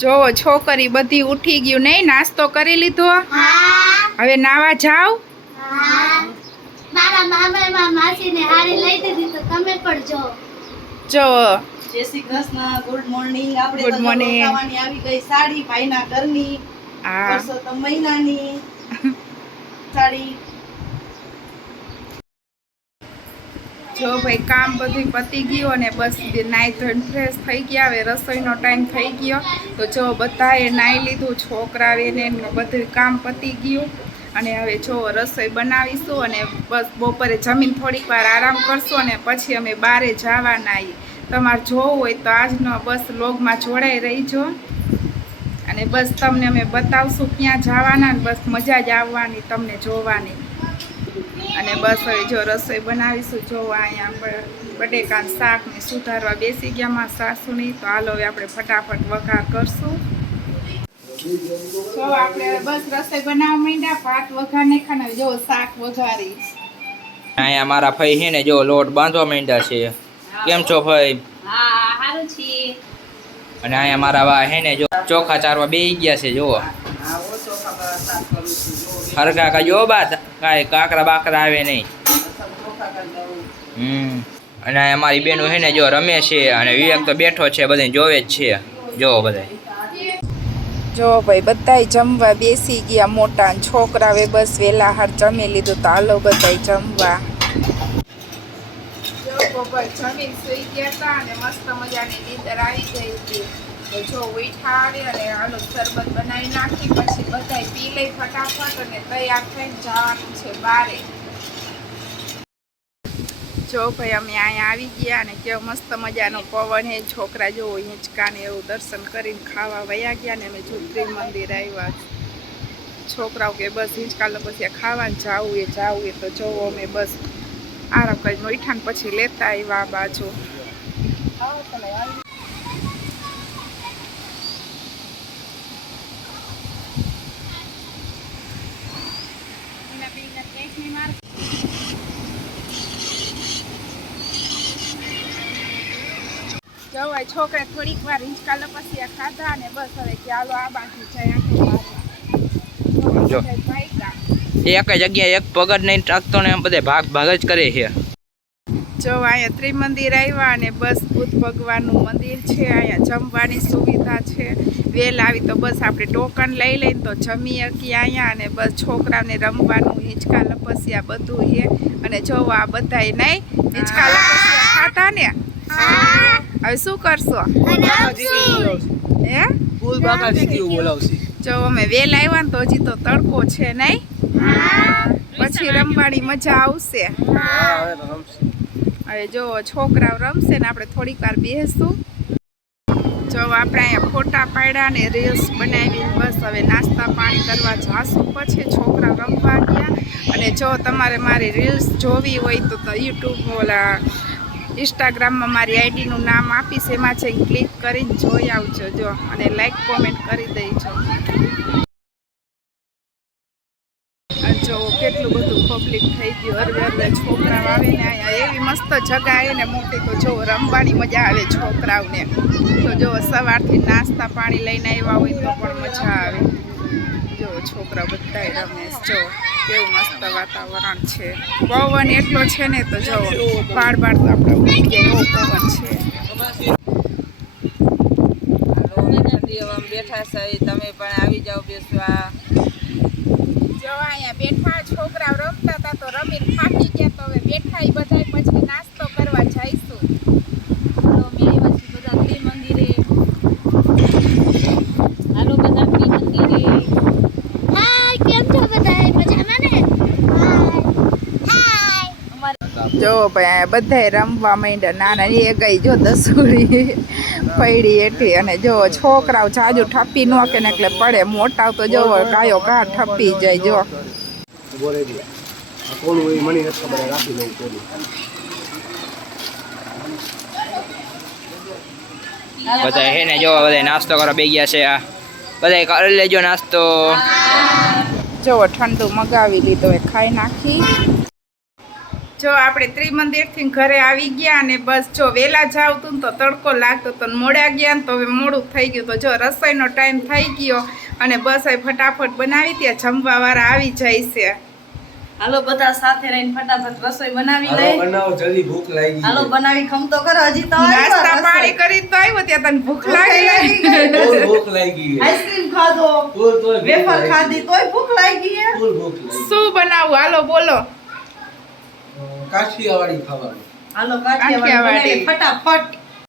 જો છોકરી બધી ઉઠી ગયું નહીં, નાસ્તો કરી લીધો? હવે નાવા જાવ? મારા મામા માસીને હારી લઈ દીધી તો તમે પણ જો. જો જય શ્રી કૃષ્ણ, ગુડ મોર્નિંગ. આપણે ગુડ મોર્નિંગ. આવી ગઈ સાડી ભાઈના ઘરની, પરસોત્તમ મહિનાની સાડી. જો ભાઈ કામ બધું પતી ગયું અને બસ નાઈ ધોઈને ફ્રેશ થઈ ગયા. હવે રસોઈનો ટાઈમ થઈ ગયો તો જો બધાએ નાઈ લીધું, છોકરાઓને બધું કામ પતી ગયું અને હવે જો રસોઈ બનાવીશું અને બસ બપોરે જમીન થોડીક વાર આરામ કરશું અને પછી અમે બહારે જવાના. તમારે જોવું હોય તો આજનો બસ વ્લોગમાં જોડાઈ રહીજો અને બસ તમને અમે બતાવશું ક્યાં જવાના ને બસ મજા જ આવવાની તમને જોવાની. અને બસ હવે જો રસોઈ બનાવીશું. જો અહીંયા બટેકાનું શાક ને સુધારવા બેસી ગયા માં સાસુની. તો હાલો હવે આપણે ફટાફટ વઘાર કરશું. જો આપણે બસ રસોઈ બનાવવા માંડ્યા, ભાત વઘાર નાખ્યા, જો શાક વઘારી. અહીંયા મારા ભાઈ છે ને જો લોટ બાંધવા માંડ્યા છે. કેમ છો ભાઈ? હા, સારું છે. અને અહીંયા મારા વા છે ને જો ચોખા ચારવા બેસી ગયા છે. જો હરકા કા જો બાદ કાંઈ કાકરા બાકરા આવે નહીં. અને અહીંયા મારી બેનો છે ને જો રમે છે અને વિવેક તો બેઠો છે, બધાને જોવે જ છે. જો બધા જો ભાઈ બધાય જમવા બેસી ગયા. મોટા છોકરાવે બસ વેલા હાર જમી લીધું તો હાલો બધાય જમવા. જો બપોર જમીન સુઈ ગયા હતા અને મસ્ત મજાની નીંદર આવી ગઈ હતી. તો જો ઉઠા આવે અને હાલો શરબત બનાવી નાખી, પછી બધાય પી લઈ ફટાફટ અને તૈયાર થઈને જવાનું છે બારે. જો ભાઈ અમે અહીંયા આવી ગયા અને કેવો મસ્ત મજાનો પવન હે. છોકરા જો હિંચકાને એવું દર્શન કરીને ખાવા વયા ગયા ને અમે જો ત્રિમંદિર આવ્યા. છોકરાઓ કે બસ હિંચકા પછી ખાવાનું જાવું એ તો જોવો અમે બસ આરામ કરીને મીઠાને પછી લેતા આવ્યા આ બાજુ. જવાય છોકરા થોડીક વાર હિંચકા લપસ્યા ખાધા અને બસ હવે ચાલો આ બાજુ જાય. જો એક જગ્યાએ એક પગ જ નહીં રાખતો ને બધે ભાગ જ કરે છે. જો અહીંયા ત્રિમંદિર આવ્યા અને બસ બુદ્ધ ભગવાનનું મંદિર છે. અહીંયા જમવાની સુવિધા છે. વેલ આવી તો બસ આપણે ટોકન લઈ લઈને તો જમી શકીએ અહીંયા. અને બસ છોકરાને રમવાનું હિંચકા લપસ્યા બધું છે. અને જો આ બધાય નહીં હિંચકા લપસ્યા ખાતા ને. હવે શું કરશો? જો અમે વેલ આવ્યા ને તો હજી તો તડકો છે નહીં, પછી રમવાની મજા આવશે. હવે જો છોકરાઓ રમશે ને આપણે થોડીક વાર બેસશું. જો આપણે અહીંયા ફોટા પાડ્યા ને રીલ્સ બનાવી. બસ હવે નાસ્તા પાણી કરવા જાશું, પછી છોકરા રમવા ગયા. અને જો તમારે મારી રીલ્સ જોવી હોય તો યુટ્યુબ ઓલા ઇન્સ્ટાગ્રામમાં મારી આઈડીનું નામ આપીશ, એમાં જઈને ક્લિક કરીને જોઈ આવજો. જો અને લાઈક કોમેન્ટ કરી દેજો. જો કેટલું બધું પબ્લિક થઈ ગયું. અરવે છોકરાઓ આવે ને અહીંયા એવી મસ્ત જગા આવે ને મોટી, તો જો રમવાની મજા આવે છોકરાઓને. તો જો સવારથી નાસ્તા પાણી લઈને આવ્યા હોય તો પણ મજા આવે. જો છોકરા બધા રમે. જો કેવું મસ્ત વાતાવરણ છે. પવન એટલો છે ને તો જો બાર તો આપણે ઉડી ગયા એવો પવન છે. બેઠા છે, તમે પણ આવી જાઓ બેસવા. જો અહીંયા બેઠા છોકરા રમતા હતા તો રમીને થાકી ગયા, તો હવે બેઠા એ બધા પછી નાસ્તો કરવા જઈશું. હાલો અમે આવ્યા છીએ બધા ત્રિમંદિરે. હાલો બધા ત્રિમંદિરે. હાય, કેમ છો બધા? મજામાં ને? હાય. જો ભાઈ બધાય રમવા માંડ્યા. નાના એ ગઈ જો દસુરી પડી એઠી. અને જો છોકરાઓ જાજુ ઠપી ન કે ને એટલે પડે. મોટા તો જો ગાયો ઘા ઠપી જાય. જો બધા હે ને જો બધા નાસ્તો કરવા બેસી ગયા છે. આ બધા કરી લેજો નાસ્તો. જો ઠંડુ મગાવી લીધો એ ખાઈ નાખી. જો આપણે ત્રિમંદિરથી ઘરે આવી ગયા અને બસ જો વહેલા જાવતું ને તો તડકો લાગતો તો મોડા ગયા ને તો હવે મોડું થઈ ગયું. તો જો રસોઈનો ટાઈમ થઈ ગયો અને બસ હવે ફટાફટ બનાવી ત્યાં જમવાવાળા આવી જાય છે. હાલો બધા સાથે રહીને ફટાફટ રસોઈ બનાવી હાલો લઈ. બનાવો જલ્દી ભૂખ લાગી હાલો ગઈ. બનાવી ખમતો કરો. હજી તો નાસ્તા પાણી કરી તો આવ્યો ત્યાં તને ભૂખ લાગી. ફૂલ ભૂખ લાગી ગઈ. આઈસ્ક્રીમ ખાધો, ફૂલ તોય ભૂખ વેફર લાગી. ખાધી તોય ભૂખ લાગી હે. ફૂલ ભૂખ લાગી. શું બનાવું હાલો બોલો. કાઠિયાવાડી ખાવાનું. હાલો કાઠિયાવાડી કાઠિયાવાડી. બનાવીએ ફટાફટ.